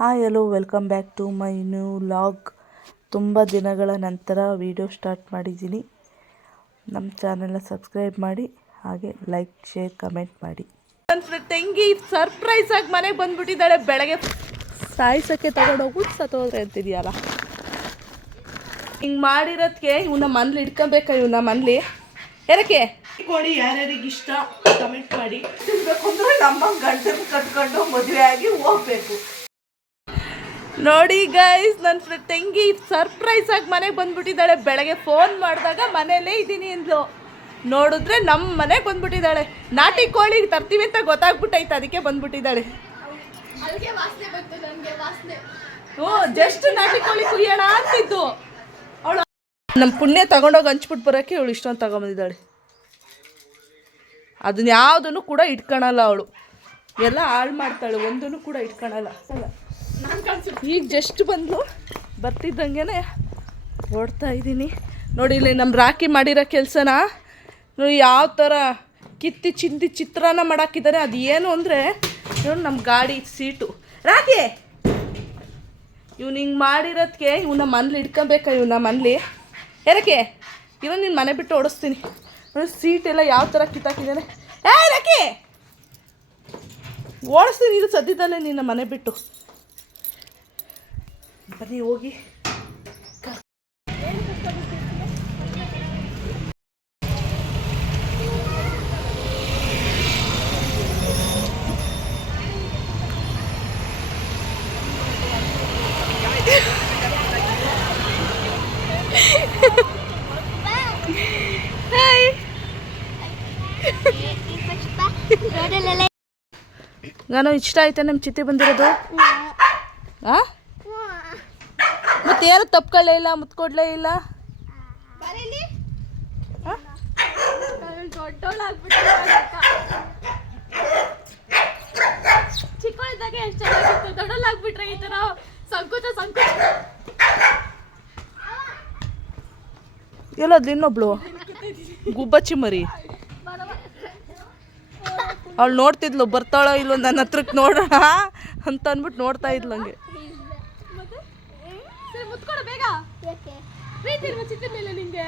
Hi hello welcome back to my new vlog. ತುಂಬ ದಿನಗಳ ನಂತರ ವಿಡಿಯೋ ಸ್ಟಾರ್ಟ್ ಮಾಡಿದ್ದೀನಿ. ನಮ್ಮ ಚಾನೆಲ್ನ ಸಬ್ಸ್ಕ್ರೈಬ್ ಮಾಡಿ, ಹಾಗೆ ಲೈಕ್ ಶೇರ್ ಕಮೆಂಟ್ ಮಾಡಿ. ನನ್ನ ತಂಗಿ ಸರ್ಪ್ರೈಸ್ ಆಗಿ ಮನೆಗೆ ಬಂದುಬಿಟ್ಟಿದ್ದಾಳೆ. ಬೆಳಗ್ಗೆ ಸಾಯಿಸೋಕ್ಕೆ ತಗೊಂಡೋಗ್ಬಿಟ್ಟು ಸತ್ತೋದ್ರೆ ಅಂತಿದೆಯಲ್ಲ. ಹಿಂಗೆ ಮಾಡಿರೋದಕ್ಕೆ ಇವನ್ನ ಮನೇಲಿ ಇಟ್ಕೊಬೇಕಾ? ಇವನ್ನ ಮನೇಲಿ ಏನಕ್ಕೆ ಕೊಡಿ? ಯಾರ್ಯಾರಿಗೆ ಇಷ್ಟ ಕಮೆಂಟ್ ಮಾಡಿ. ಅಂದರೆ ನಮ್ಮ ಗಂಡನ ಕಟ್ಕೊಂಡು ಮದುವೆ ಆಗಿ ಹೋಗ್ಬೇಕು. ನೋಡಿ ಗೈಸ್, ನನ್ನ ತಂಗಿ ಸರ್ಪ್ರೈಸ್ ಆಗಿ ಮನೆಗೆ ಬಂದುಬಿಟ್ಟಿದ್ದಾಳೆ. ಬೆಳಗ್ಗೆ ಫೋನ್ ಮಾಡಿದಾಗ ಮನೇಲೇ ಇದ್ದೀನಿ ಅಂದ್ಲು. ನೋಡಿದ್ರೆ ನಮ್ಮ ಮನೆಗೆ ಬಂದುಬಿಟ್ಟಿದ್ದಾಳೆ. ನಾಟಿ ಕೋಳಿ ತರ್ತೀವಿ ಅಂತ ಗೊತ್ತಾಗ್ಬಿಟ್ಟೈತೆ, ಅದಕ್ಕೆ ಬಂದುಬಿಟ್ಟಿದ್ದಾಳೆ. ಹ್ಞೂ, ಜಸ್ಟ್ ನಾಟಿ ಕೋಳಿ ಕುಯ್ಯೋಣ ಅಂತಿದ್ದು. ಅವಳು ನಮ್ಮ ಪುಣ್ಯ ತಗೊಂಡೋಗಿ ಹಂಚ್ಬಿಟ್ಟು ಬರೋಕ್ಕೆ ಇವಳು ಇಷ್ಟೊಂದು ತಗೊಂಬಂದಿದ್ದಾಳೆ. ಅದನ್ನ ಯಾವುದನ್ನು ಕೂಡ ಇಟ್ಕೊಳಲ್ಲ ಅವಳು, ಎಲ್ಲ ಹಾಳು ಮಾಡ್ತಾಳೆ. ಒಂದನ್ನು ಕೂಡ ಇಟ್ಕೊಳಲ್ಲ. ಈಗ ಜಸ್ಟ್ ಬಂದು ಬರ್ತಿದ್ದಂಗೆ ಓಡ್ತಾ ಇದ್ದೀನಿ. ನೋಡಿ, ಇಲ್ಲಿ ನಮ್ಮ ರಾಕಿ ಮಾಡಿರೋ ಕೆಲಸನ ನೋಡಿ ಯಾವ ಥರ ಕಿತ್ತಿ ಚಿಂದಿ ಚಿತ್ರಾನ್ನ ಮಾಡಾಕಿದ್ದಾರೆ. ಅದು ಏನು ಅಂದರೆ ನೋಡಿ, ನಮ್ಮ ಗಾಡಿ ಸೀಟು. ರಾಕಿ ಇವ್ನು ಹಿಂಗೆ ಮಾಡಿರೋದಕ್ಕೆ ಇವನ್ನ ಮನೇಲಿ ಇಟ್ಕೊಬೇಕಾ? ಇವನ್ನ ಮನೇಲಿ ಏನಕ್ಕೆ? ಇವನು ನಿನ್ನ ಮನೆ ಬಿಟ್ಟು ಓಡಿಸ್ತೀನಿ. ನೋಡಿ, ಸೀಟೆಲ್ಲ ಯಾವ ಥರ ಕಿತ್ತಾಕಿದ್ದಾನೆ. ರಾಕಿ ಓಡಿಸ್ತೀನಿ, ಇದು ಸದ್ಯದಲ್ಲೇ ನಿನ್ನ ಮನೆ ಬಿಟ್ಟು. ಬನ್ನಿ ಹೋಗಿ. ನಾನು ಇಷ್ಟ ಆಯ್ತಾ ನಮ್ಮ ಚಿತ್ತಿ ಬಂದಿರೋದು? ಹಾಂ, ಮತ್ತೇನು ತಪ್ಕೊಳ್ಳೇ ಇಲ್ಲ, ಮುತ್ಕೊಡ್ಲೇ ಇಲ್ಲ. ಚಿಕ್ಕವಳಿದ್ದಾಗ ಎಷ್ಟು ಚೆನ್ನಾಗಿತ್ತು, ದೊಡ್ಡಲಾಗ್ಬಿಟ್ರೆ ಈ ಥರ ಸಂಕೋಚ ಎಲ್ಲೋದ್ಲು ಇನ್ನೊಬ್ಳು ಗುಬ್ಬಚ್ಚಿ ಮರಿ. ಅವಳು ನೋಡ್ತಿದ್ಲು, ಬರ್ತಾಳೋ ಇಲ್ಲೋ ನನ್ನ ಹತ್ರಕ್ಕೆ ನೋಡೋಣ ಅಂತ ಅಂದ್ಬಿಟ್ಟು ನೋಡ್ತಾ ಇದ್ಲು ಹಂಗೆ. ಮುತ್ಕೊಡು ಬೇಗ, ಪ್ರೀತಿ ಇಲ್ವಾ ಚಿತ್ರ ಮೇಲೆ ನಿಂಗೆ?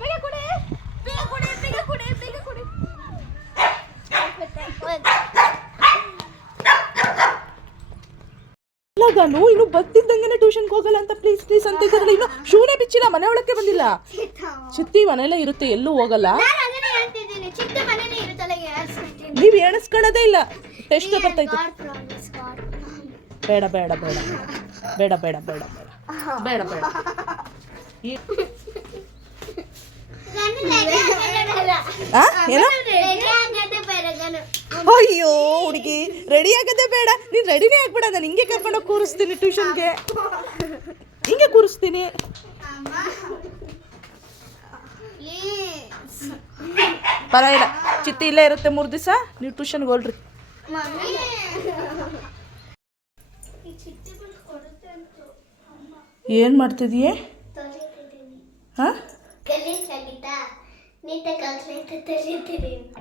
ಬೇಗ ಕೊಡಿ, ಬೇಗ ಕೊಡಿ, ಬೇಗ ಕೊಡಿ, ಬೇಗ ಕೊಡಿ. ಇಲ್ಲಾಗಾನು ಇನ್ನು ಬರ್ತಿದ್ದಂಗೆ ಟ್ಯೂಷನ್ಗೆ ಹೋಗಲ್ಲ ಅಂತ ಪ್ಲೀಸ್ ಪ್ಲೀಸ್ ಅಂತ ಇದ್ದಾರಲ್ಲ. ಇನ್ನು ಶೂನೇ ಬಿಚ್ಚಿಲ್ಲ, ಮನೆ ಒಳಕ್ಕೆ ಬಂದಿಲ್ಲ. ಚಿತ್ತಿ ಮನೆಯಲ್ಲೇ ಇರುತ್ತೆ, ಎಲ್ಲೂ ಹೋಗಲ್ಲ. ನೀವು ಎಣಿಸ್ಕೊಳ್ಳೋದೇ ಇಲ್ಲ. ಟೆಸ್ಟ್ ಬರ್ತೈತೆ. ಬೇಡ ಬೇಡ ಬೇಡ ಬೇಡ ಬೇಡ ಬೇಡ ಬೇಡ ಬೇಡ ಬೇಡ. ಏನೋ ಅಯ್ಯೋ ಹುಡುಗಿ, ರೆಡಿ ಆಗೋದೇ ಬೇಡ. ನೀನು ರೆಡಿನೇ ಆಗ್ಬೇಡ. ನಾನು ಹಿಂಗೆ ಕರ್ಕೊಂಡೋಗಿ ಕೂರಿಸ್ತೀನಿ ಟ್ಯೂಷನ್ಗೆ, ಹಿಂಗೆ ಕೂರಿಸ್ತೀನಿ. ಪರವಾಗಿಲ್ಲ, ಚಿತ್ತಿ ಇಲ್ಲೇ ಇರುತ್ತೆ 3 ದಿವಸ. ನೀವು ಟ್ಯೂಷನ್ಗೆ ಹೋಲ್ರಿ. ಏನು ಮಾಡ್ತಿದೀಯ? ಹಾಂ,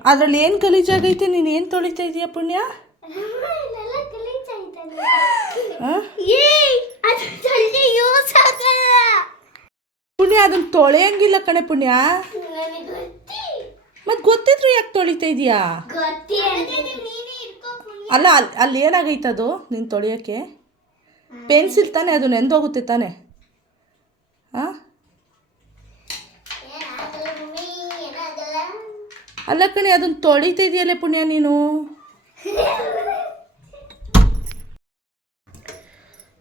ಅದ್ರಲ್ಲಿ ಏನು ಗಲೀಜಾಗೈತೆ? ನೀನು ಏನು ತೊಳಿತಾ ಇದೀಯ ಪುಣ್ಯ? ಪುಣ್ಯ ಅದನ್ನ ತೊಳೆಯಂಗಿಲ್ಲ ಕಣೆ ಪುಣ್ಯ. ಮತ್ತೆ ಗೊತ್ತಿದ್ರು ಯಾಕೆ ತೊಳಿತಾ ಇದೀಯಾ? ಅಲ್ಲ, ಅಲ್ಲಿ ಏನಾಗೈತದು ನೀನು ತೊಳೆಯೋಕ್ಕೆ? ಪೆನ್ಸಿಲ್ ತಾನೆ, ಅದು ನೆಂದೋಗುತ್ತೆ ತಾನೆ? ಹಾಂ, ಅಲ್ಲ ಕಣೆ, ಅದನ್ನು ತೊಳಿತಾ ಇದೆಯಲ್ಲ ಪುಣ್ಯ ನೀನು.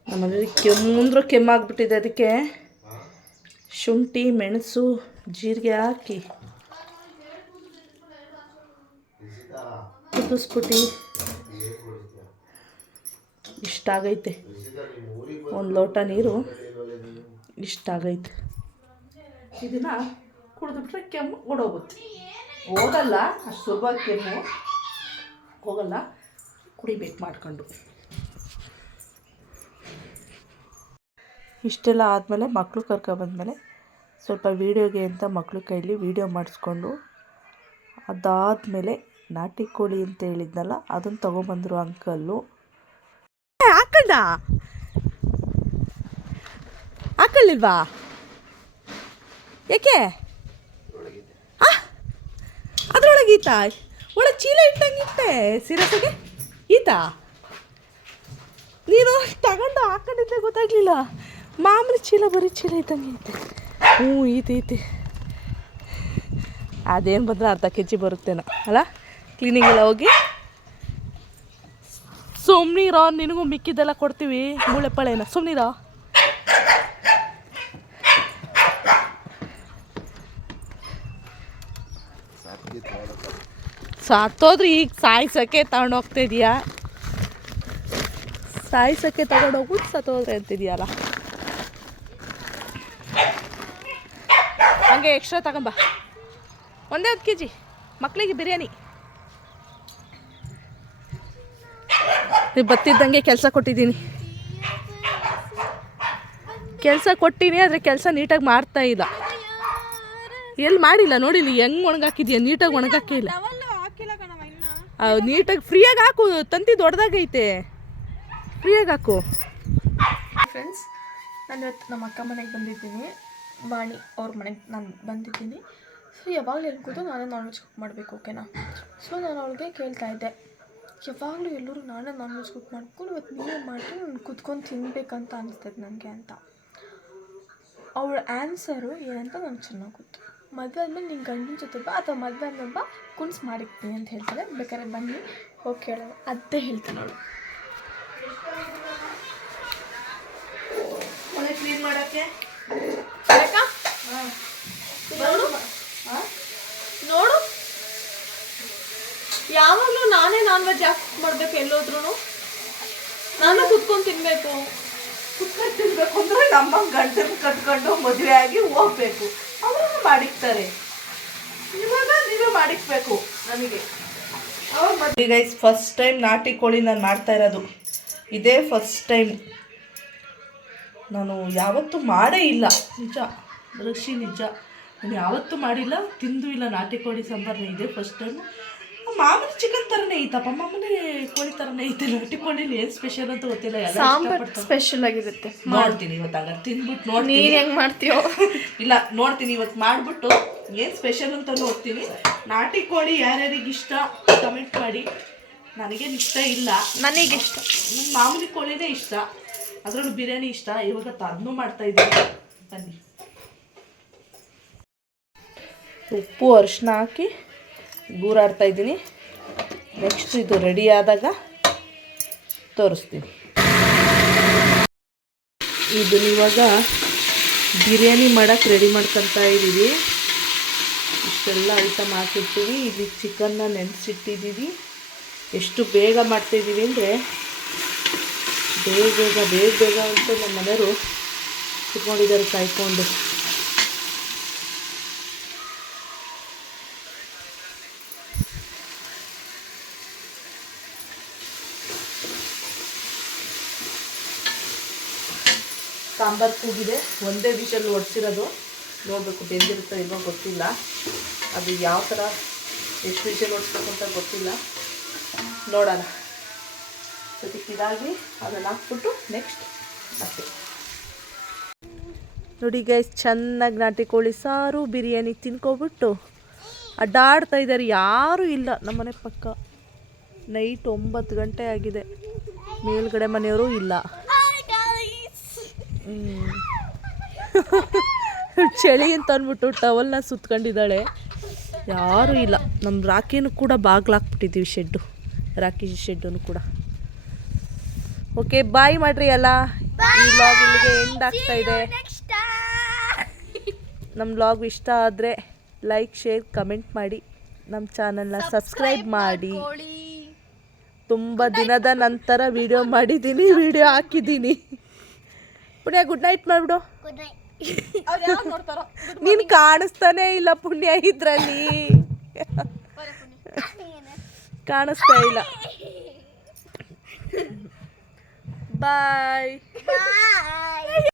ನಮ್ಮಲ್ಲಿ ಕೆಮ್ಮಾಗ್ಬಿಟ್ಟಿದೆ. ಅದಕ್ಕೆ ಶುಂಠಿ, ಮೆಣಸು, ಜೀರಿಗೆ ಹಾಕಿ ಕುದಿಸ್ಬಿಟ್ಟು ಇಷ್ಟಾಗೈತೆ. 1 ಲೋಟ ನೀರು ಇಷ್ಟಾಗೈತೆ. ಇದನ್ನು ಕುಡಿದ್ಬಿಟ್ರೆ ಕೆಮ್ಮು ಓಡೋಗುತ್ತೆ. ಹೋಗಲ್ಲ, ಅಷ್ಟು ಸುಲಭ ಕೆಮ್ಮು ಹೋಗಲ್ಲ. ಕುಡಿಬೇಕು ಮಾಡ್ಕೊಂಡು. ಇಷ್ಟೆಲ್ಲ ಆದಮೇಲೆ ಮಕ್ಕಳು ಕರ್ಕೊಬಂದ್ಮೇಲೆ ಸ್ವಲ್ಪ ವೀಡಿಯೋಗೆ ಅಂತ ಮಕ್ಕಳು ಕೈಲಿ ವೀಡಿಯೋ ಮಾಡಿಸ್ಕೊಂಡು, ಅದಾದಮೇಲೆ ನಾಟಿ ಕೋಳಿ ಅಂತ ಹೇಳಿದ್ನಲ್ಲ ಅದನ್ನು ತೊಗೊಬಂದರು ಅಂಕಲ್ಲು. ಹಾಕೊಳ್ಳಿಲ್ವಾ? ಯಾಕೆ? ಅದ್ರೊಳಗೆ ಈತ ಒಳಗೆ ಚೀಲ ಇಟ್ಟಂಗಿಟ್ಟೆ ಸೀರಿಯಸ್ಸಾಗಿ ಈತ ನೀನು ತಗೊಂಡು ಹಾಕೊಂಡಿದ್ದೆ ಗೊತ್ತಾಗ್ಲಿಲ್ಲ. ಮಾಮೂಲಿ ಚೀಲ ಬರೀ ಚೀಲ ಇದ್ದಂಗೆ ಐತೆ. ಹ್ಞೂ ಐತೆ ಅದೇನು ಬಂದರೆ ಅರ್ಧ kg ಬರುತ್ತೇನೋ ಅಲ್ಲ ಕ್ಲೀನಿಂಗ್ ಎಲ್ಲ ಹೋಗಿ. ಸುಮ್ಮನಿರೋ, ನಿನಗೂ ಮಿಕ್ಕಿದ್ದೆಲ್ಲ ಕೊಡ್ತೀವಿ. ಮೂಳೆ ಪಳೆನ ಸುಮ್ಮನಿರೋ. ಸತ್ತೋದ್ರೆ ಈಗ ಸಾಯ್ಸೋಕ್ಕೆ ತಗೊಂಡೋಗ್ತಾ ಇದೀಯಾ? ಸಾಯ್ಸೋಕ್ಕೆ ತಗೊಂಡೋಗ್ಬಿಟ್ಟು ಸತ್ತೋದ್ರೆ ಅಂತಿದೆಯಲ್ಲ. ಹಂಗೆ ಎಕ್ಸ್ಟ್ರಾ ತಗೊಂಬ. 1 kg ಮಕ್ಕಳಿಗೆ ಬಿರಿಯಾನಿ. ನೀವು ಬತ್ತಿದ್ದಂಗೆ ಕೆಲಸ ಕೊಟ್ಟಿದ್ದೀನಿ. ಆದರೆ ಕೆಲಸ ನೀಟಾಗಿ ಮಾಡ್ತಾ ಇಲ್ಲ. ಎಲ್ಲಿ ಮಾಡಿಲ್ಲ ನೋಡಿಲ್ಲ, ಹೆಂಗೆ ಒಣಗಾಕಿದ್ಯಾ? ನೀಟಾಗಿ ಒಣಗಾಕೇ ಇಲ್ಲ. ನೀಟಾಗಿ ಫ್ರೀಯಾಗಿ ಹಾಕು. ತಂತಿ ದೊಡ್ಡದಾಗೈತೆ, ಫ್ರೀಯಾಗಿ ಹಾಕು. ಫ್ರೆಂಡ್ಸ್, ನಾನು ಇವತ್ತು ನಮ್ಮ ಅಕ್ಕ ಮನೆಗೆ ಬಂದಿದ್ದೀನಿ. ವಾಣಿ ಅವ್ರ ಮನೆಗೆ ನಾನು ಬಂದಿದ್ದೀನಿ. ಸೊ ಯಾವಾಗಲೂ ಹೇಳ್ಬೋದು ನಾನೇ ನಾನ್ ವೆಜ್ ಕುಕ್ ಮಾಡಬೇಕು, ಓಕೆನಾ? ಸೊ ನಾನು ಅವಳಿಗೆ ಕೇಳ್ತಾ ಇದ್ದೆ, ಯಾವಾಗಲೂ ಎಲ್ಲರೂ ನಾನೇ ನಾನ್ ವೆಜ್ ಕುಕ್ ಮಾಡ್ಕೊಂಡು ಇವತ್ತು ನೀವೇ ಮಾಡಿ ನಾನು ಕುತ್ಕೊಂಡು ತಿನ್ನಬೇಕಂತ ಅನಿಸ್ತದೆ ನನಗೆ ಅಂತ. ಅವಳ ಆನ್ಸರು ಏನಂತ ನನಗೆ ಚೆನ್ನಾಗಿ ಗೊತ್ತು. ಮದುವೆ ಆದಮೇಲೆ ನಿನ್ನ ಗಂಡನ ಜೊತೆ ಬಾ, ಅಥವಾ ಮದುವೆ ಆದ್ಮೇಲೆ ಬಾ, ಕುಣ್ಸ್ ಮಾಡಿರ್ತೀನಿ ಅಂತ ಹೇಳ್ತಾರೆ. ಬೇಕಾದ್ರೆ ಬನ್ನಿ ಹೋಗಿ ಕೇಳೋಣ. ಅದೇ ಹೇಳ್ತಾನೆ ಅವಳು. ಮನೆ ಕ್ಲೀನ್ ಮಾಡೋಕ್ಕೆ ನೋಡು, ಯಾವಾಗಲೂ ನಾನೇ ನಾನ್ ವೆಜ್ ಯಾಕೆ ಕುಕ್ ಮಾಡಬೇಕು? ಎಲ್ಲೋದ್ರೂ ನಾನು ಕುತ್ಕೊಂಡು ತಿನ್ನಬೇಕು. ಕುತ್ಕೊಂಡು ತಿನ್ಬೇಕು ಅಂದರೆ ನಮ್ಮ ಗಂಡನ ಕಟ್ಕೊಂಡು ಮದುವೆ ಆಗಿ ಹೋಗ್ಬೇಕು. ಅವರು ಮಾಡಿಕ್ತಾರೆ. ಇವಾಗ ನೀವೇ ಮಾಡಿಕ್ಬೇಕು ನನಗೆ. ಈಗ ಫಸ್ಟ್ ಟೈಮ್ ನಾಟಿ ಕೋಳಿ ನಾನು ಮಾಡ್ತಾ ಇರೋದು. ಇದೇ ಫಸ್ಟ್ ಟೈಮ್. ನಾನು ಯಾವತ್ತೂ ಮಾಡೇ ಇಲ್ಲ, ನಿಜ ಋಷಿ, ನಿಜ. ನಾನು ಯಾವತ್ತೂ ಮಾಡಿಲ್ಲ, ತಿಂದು ಇಲ್ಲ ನಾಟಿ ಕೋಳಿ ಸಾಂಬಾರನ್ನ. ಇದೇ ಫಸ್ಟ್ ಟೈಮ್. ಮಾಮೂಲಿ ಚಿಕನ್ ಥರನೇ ಐತಪ್ಪ, ಮಾಮೂಲಿ ಕೋಳಿ ಥರನೇ ಐತೆ. ನಾಟಿ ಕೋಳಿಲಿ ಏನು ಸ್ಪೆಷಲ್ ಅಂತ ಗೊತ್ತಿಲ್ಲ. ಸಾಂಬಾರ್ ಸ್ಪೆಷಲ್ ಆಗಿರುತ್ತೆ. ಮಾಡ್ತೀನಿ ಇವತ್ತು. ಹಂಗಾರೆ ತಿಂದ್ಬಿಟ್ಟು ನೋಡ್ತೀನಿ ನೀನು ಹೆಂಗೆ ಮಾಡ್ತೀಯೋ. ಇಲ್ಲ, ನೋಡ್ತೀನಿ ಇವತ್ತು ಮಾಡಿಬಿಟ್ಟು ಏನು ಸ್ಪೆಷಲ್ ಅಂತ ನೋಡ್ತೀನಿ. ನಾಟಿ ಕೋಳಿ ಯಾರ್ಯಾರಿಗೆ ಇಷ್ಟ ಕಮೆಂಟ್ ಮಾಡಿ. ನನಗೇನು ಇಷ್ಟ ಇಲ್ಲ, ನನಗಿಷ್ಟ. ನನ್ನ ಮಾಮೂಲಿ ಕೋಳಿನೇ ಇಷ್ಟ, ಅದರಲ್ಲೂ ಬಿರಿಯಾನಿ ಇಷ್ಟ. ಇವಾಗ ಅದನ್ನೂ ಮಾಡ್ತಾಯಿದ್ದೀನಿ. ಬನ್ನಿ. ಉಪ್ಪು ಅರಿಶಿನ ಹಾಕಿ ಗೂರಾಡ್ತಾ ಇದ್ದೀನಿ. ನೆಕ್ಸ್ಟ್ ಇದು ರೆಡಿ ಆದಾಗ ತೋರಿಸ್ತೀನಿ. ಇದನ್ನ ಇವಾಗ ಬಿರಿಯಾನಿ ಮಾಡೋಕ್ಕೆ ರೆಡಿ ಮಾಡ್ಕೊತಾ ಇದ್ದೀವಿ. ಇಷ್ಟೆಲ್ಲ ಐಟಮ್ ಹಾಕಿರ್ತೀವಿ. ಇಲ್ಲಿ ಚಿಕನ್ನ ನೆನೆಸಿಟ್ಟಿದ್ದೀವಿ. ಎಷ್ಟು ಬೇಗ ಮಾಡ್ತಾಯಿದ್ದೀವಿ ಅಂದರೆ ಬೇಗ ಅಂತ ನಮ್ಮ ಮನೆಯವರು ಕುತ್ಕೊಂಡಿದ್ದಾರೆ ಕಾಯ್ಕೊಂಡು. ಸಾಂಬಾರು ಕೂಗಿದೆ. ಒಂದೇ ವಿಷಲ್ ಹೊಡ್ಸಿರೋದು. ನೋಡಬೇಕು ಬೆಂದಿರುತ್ತೋ ಇಲ್ವೋ ಗೊತ್ತಿಲ್ಲ. ಅದು ಯಾವ ಥರ ಎಷ್ಟು ವಿಷಲ್ ಹೊಡ್ಸ್ಬೇಕು ಅಂತ ಗೊತ್ತಿಲ್ಲ. ನೋಡೋಣ. ಸದ್ಯಕ್ಕೆ ಇದಾಗಿ ಅದನ್ನು ಹಾಕ್ಬಿಟ್ಟು ನೆಕ್ಸ್ಟ್ ಮತ್ತೆ ನೋಡಿ ಗೈಸ್, ಚೆನ್ನಾಗಿ ನಾಟಿ ಕೋಳಿ ಸಾರು ಬಿರಿಯಾನಿ ತಿನ್ಕೊಬಿಟ್ಟು ಅಡ್ಡಾಡ್ತಾ ಇದ್ದಾರೆ. ಯಾರೂ ಇಲ್ಲ ನಮ್ಮನೆ ಪಕ್ಕ. ನೈಟ್ 9 ಗಂಟೆ ಆಗಿದೆ. ಮೇಲ್ಗಡೆ ಮನೆಯವರು ಇಲ್ಲ. ಚಳಿ ಅಂತ ಅಂದ್ಬಿಟ್ಟು ಟವಲ್ನ ಸುತ್ಕೊಂಡಿದ್ದಾಳೆ. ಯಾರೂ ಇಲ್ಲ. ನಮ್ಮ ರಾಕಿನೂ ಕೂಡ ಬಾಗ್ಲಾಕ್ಬಿಟ್ಟಿದ್ದೀವಿ, ಶೆಡ್ಡು, ರಾಕಿ ಶೆಡ್ಡನ್ನು ಕೂಡ. ಓಕೆ, ಬಾಯ್ ಮಾಡ್ರಿ ಎಲ್ಲ. ಈ ವ್ಲಾಗ್ ಇಲ್ಲಿಗೆ ಎಂಡ್ ಆಗ್ತಾ ಇದೆ. ನಮ್ಮ ವ್ಲಾಗ್ ಇಷ್ಟ ಆದರೆ ಲೈಕ್, ಶೇರ್, ಕಮೆಂಟ್ ಮಾಡಿ. ನಮ್ಮ ಚಾನಲ್ನ ಸಬ್ಸ್ಕ್ರೈಬ್ ಮಾಡಿ. ತುಂಬ ದಿನದ ನಂತರ ವಿಡಿಯೋ ಮಾಡಿದ್ದೀನಿ, ವಿಡಿಯೋ ಹಾಕಿದ್ದೀನಿ. ಪುಣ್ಯ ಗುಡ್ ನೈಟ್ ಮಾಡಿಬಿಡು. ನೀನು ಕಾಣಿಸ್ತಾನೇ ಇಲ್ಲ ಪುಣ್ಯ ಇದ್ರಲ್ಲಿ. ಕಾಣಿಸ್ತಾ ಇಲ್ಲ. ಬಾಯ್.